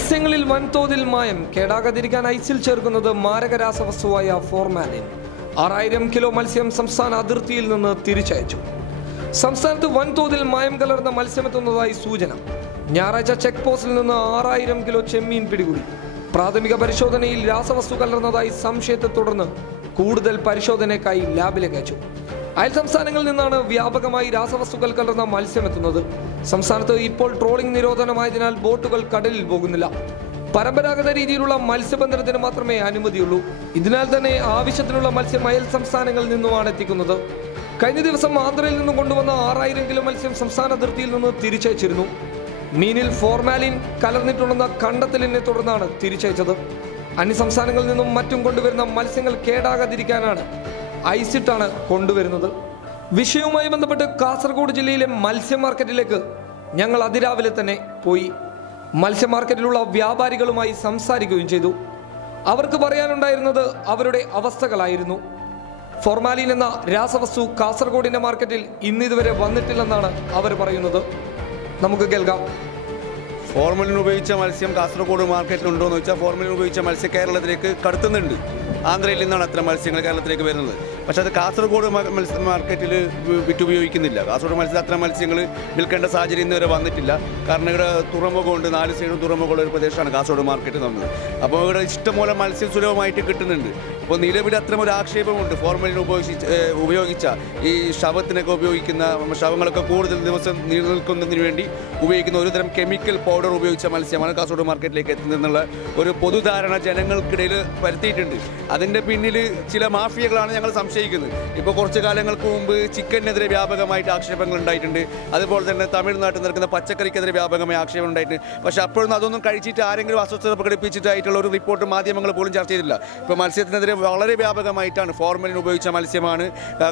മത്സ്യങ്ങളിൽ വൻതോതിൽ മായം കേടാകാതിരിക്കാൻ ഐസിൽ ചേർക്കുന്നത് മാരക രാസവസ്തുവായ ഫോർമാലിൻ. 6000 കിലോ മത്സ്യം സംസ്ഥാന അതിർത്തിയിൽ നിന്ന് തിരിച്ചയച്ചു. സംസ്ഥാനത്ത് വൻതോതിൽ മായം കലർന്ന മത്സ്യമെത്തുന്നതായി സൂചന. ഞായറാഴ്ച ചെക്ക് പോസ്റ്റിൽ നിന്ന് 6000 കിലോ ചെമ്മീൻ പിടികൂടി. പ്രാഥമിക പരിശോധനയിൽ രാസവസ്തു കലർന്നതായി സംശയത്തെ തുടർന്ന് കൂടുതൽ പരിശോധനയ്ക്കായി ലാബിലേക്ക് അയച്ചു. അയൽ സംസ്ഥാനങ്ങളിൽ നിന്നാണ് വ്യാപകമായി രാസവസ്തുക്കൾ കലർന്ന മത്സ്യമെത്തുന്നത്. സംസ്ഥാനത്ത് ഇപ്പോൾ ട്രോളിംഗ് നിരോധനമായതിനാൽ ബോട്ടുകൾ കടലിൽ പോകുന്നില്ല. പരമ്പരാഗത രീതിയിലുള്ള മത്സ്യബന്ധനത്തിന് മാത്രമേ അനുമതിയുള്ളൂ. ഇതിനാൽ തന്നെ ആവശ്യത്തിനുള്ള മത്സ്യം അയൽ സംസ്ഥാനങ്ങളിൽ നിന്നുമാണ് എത്തിക്കുന്നത്. കഴിഞ്ഞ ദിവസം ആന്ധ്രയിൽ നിന്നും കൊണ്ടുവന്ന 6000 കിലോ മത്സ്യം സംസ്ഥാന അതിർത്തിയിൽ നിന്ന് തിരിച്ചയച്ചിരുന്നു. മീനിൽ ഫോർമാലിൻ കലർന്നിട്ടുണ്ടെന്ന കണ്ടെത്തലിനെ തുടർന്നാണ് തിരിച്ചയച്ചത്. അന്യസംസ്ഥാനങ്ങളിൽ നിന്നും മറ്റും കൊണ്ടുവരുന്ന മത്സ്യങ്ങൾ കേടാകാതിരിക്കാനാണ് ഐസിട്ടാണ് കൊണ്ടുവരുന്നത്. വിഷയവുമായി ബന്ധപ്പെട്ട് കാസർഗോഡ് ജില്ലയിലെ മത്സ്യ മാർക്കറ്റിലേക്ക് ഞങ്ങൾ അതിരാവിലെ തന്നെ പോയി മത്സ്യ മാർക്കറ്റിലുള്ള വ്യാപാരികളുമായി സംസാരിക്കുകയും ചെയ്തു. അവർക്ക് പറയാനുണ്ടായിരുന്നത് അവരുടെ അവസ്ഥകളായിരുന്നു. ഫോർമാലിൻ എന്ന രാസവസ്തു കാസർഗോഡിന്റെ മാർക്കറ്റിൽ ഇന്നിതുവരെ വന്നിട്ടില്ലെന്നാണ് അവർ പറയുന്നത്. നമുക്ക് കേൾക്കാം. ഫോർമാലിൻ ഉപയോഗിച്ച മത്സ്യം കാസർഗോഡ് മാർക്കറ്റിലുണ്ടോ എന്ന് വെച്ചാൽ ഫോർമാലിൻ ഉപയോഗിച്ച മത്സ്യം കേരളത്തിലേക്ക് കടത്തുന്നുണ്ട്. ആന്ധ്രയിൽ നിന്നാണ് അത്ര മത്സ്യങ്ങൾ കേരളത്തിലേക്ക് വരുന്നത്. പക്ഷേ അത് കാസർഗോഡ് മാർക്കറ്റിൽ വിറ്റുപയോഗിക്കുന്നില്ല. കാസർഗോഡ് മത്സ്യത്തിൽ അത്ര മത്സ്യങ്ങൾ വിൽക്കേണ്ട സാഹചര്യം ഇന്നുവരെ വന്നിട്ടില്ല. കാരണം ഇവിടെ തുറമുഖമുണ്ട്, 4 സൈഡും തുറമുഖമുള്ള ഒരു പ്രദേശമാണ് കാസർഗോഡ് മാർക്കറ്റ് നമ്മൾ. അപ്പോൾ ഇവിടെ ഇഷ്ടംപോലെ മത്സ്യം സുലഭമായിട്ട് കിട്ടുന്നുണ്ട്. അപ്പോൾ നിലവിൽ അത്തരം ഒരു ആക്ഷേപമുണ്ട്. ഫോർമാലിൻ ഉപയോഗിച്ച ഈ ശവത്തിനൊക്കെ ഉപയോഗിക്കുന്ന ശവങ്ങളൊക്കെ കൂടുതൽ ദിവസം നിലനിൽക്കുന്നതിന് വേണ്ടി ഉപയോഗിക്കുന്ന ഒരുതരം കെമിക്കൽ പൗഡർ ഉപയോഗിച്ച മത്സ്യമാണ് കാസർഗോഡ് മാർക്കറ്റിലേക്ക് എത്തുന്നതെന്നുള്ള ഒരു പൊതുധാരണ ജനങ്ങൾക്കിടയിൽ വരുത്തിയിട്ടുണ്ട്. അതിൻ്റെ പിന്നിൽ ചില മാഫിയകളാണ് ഞങ്ങൾ സംശയിക്കുന്നത്. ഇപ്പോൾ കുറച്ച് കാലങ്ങൾക്ക് മുമ്പ് ചിക്കനെതിരെ വ്യാപകമായിട്ട് ആക്ഷേപങ്ങൾ ഉണ്ടായിട്ടുണ്ട്. അതുപോലെ തന്നെ തമിഴ്നാട്ടിൽ നിൽക്കുന്ന പച്ചക്കറിക്കെതിരെ വ്യാപകമായ ആക്ഷേപം ഉണ്ടായിട്ടുണ്ട്. പക്ഷേ അപ്പോഴൊന്നും അതൊന്നും കഴിച്ചിട്ട് ആരെങ്കിലും അസ്വസ്ഥത പ്രകടിപ്പിച്ചിട്ടായിട്ടുള്ള ഒരു റിപ്പോർട്ട് മാധ്യമങ്ങൾ പോലും ചർച്ച ചെയ്തില്ല. ഇപ്പോൾ മത്സ്യത്തിനെതിരെ വളരെ വ്യാപകമായിട്ടാണ് ഫോർമാലിൻ ഉപയോഗിച്ച മത്സ്യമാണ്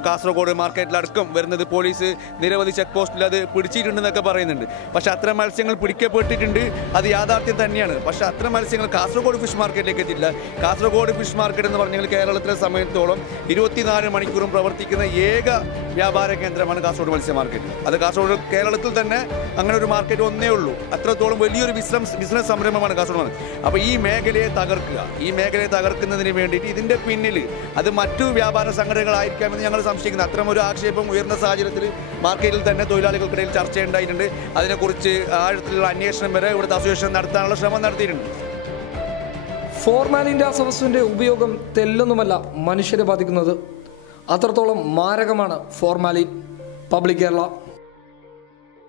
കാസർഗോഡ് മാർക്കറ്റിലടക്കം വരുന്നത്. പോലീസ് നിരവധി ചെക്ക് പോസ്റ്റിൽ അത് പിടിച്ചിട്ടുണ്ടെന്നൊക്കെ പറയുന്നുണ്ട്. പക്ഷേ അത്തരം മത്സ്യങ്ങൾ പിടിക്കപ്പെട്ടിട്ടുണ്ട്, അത് യാഥാർത്ഥ്യം തന്നെയാണ്. പക്ഷേ അത്തരം മത്സ്യങ്ങൾ കാസർഗോഡ് ഫിഷ് മാർക്കറ്റിലേക്ക് എത്തില്ല. കാസർഗോഡ് ഫിഷ് മാർക്കറ്റ് എന്ന് പറഞ്ഞാൽ കേരളത്തിലെ സമയത്തോളം 24 മണിക്കൂറും പ്രവർത്തിക്കുന്ന ഏക വ്യാപാര കേന്ദ്രമാണ് കാസർഗോഡ് മത്സ്യ മാർക്കറ്റ്. അത് കാസർഗോഡ് കേരളത്തിൽ തന്നെ അങ്ങനെ ഒരു മാർക്കറ്റ് ഒന്നേ ഉള്ളൂ. അത്രത്തോളം വലിയൊരു ബിസിനസ് സംരംഭമാണ് കാസർഗോഡ്. അപ്പോൾ ഈ മേഖലയെ തകർക്കുന്നതിന് വേണ്ടിയിട്ട് ഇതിൻ്റെ പിന്നിൽ അത് മറ്റു വ്യാപാര സംഘടനകളായിരിക്കാമെന്ന് ഞങ്ങൾ സംശയിക്കുന്നു. അത്തരം ഒരു ആക്ഷേപം ഉയർന്ന സാഹചര്യത്തിൽ മാർക്കറ്റിൽ തന്നെ തൊഴിലാളികൾക്കിടയിൽ ചർച്ചയുണ്ടായിട്ടുണ്ട്. അതിനെക്കുറിച്ച് ആഴത്തിലുള്ള അന്വേഷണം വരെ ഇവിടുത്തെ അസോസിയേഷൻ നടത്താനുള്ള ശ്രമം നടത്തിയിട്ടുണ്ട്. ഫോർമാലിൻ രാസവസ്തുവിന്റെ ഉപയോഗം തെല്ലൊന്നുമല്ല മനുഷ്യരെ ബാധിക്കുന്നത്. അത്രത്തോളം മാരകമാണ് ഫോർമാലിൻ. പബ്ലിക് കേരള.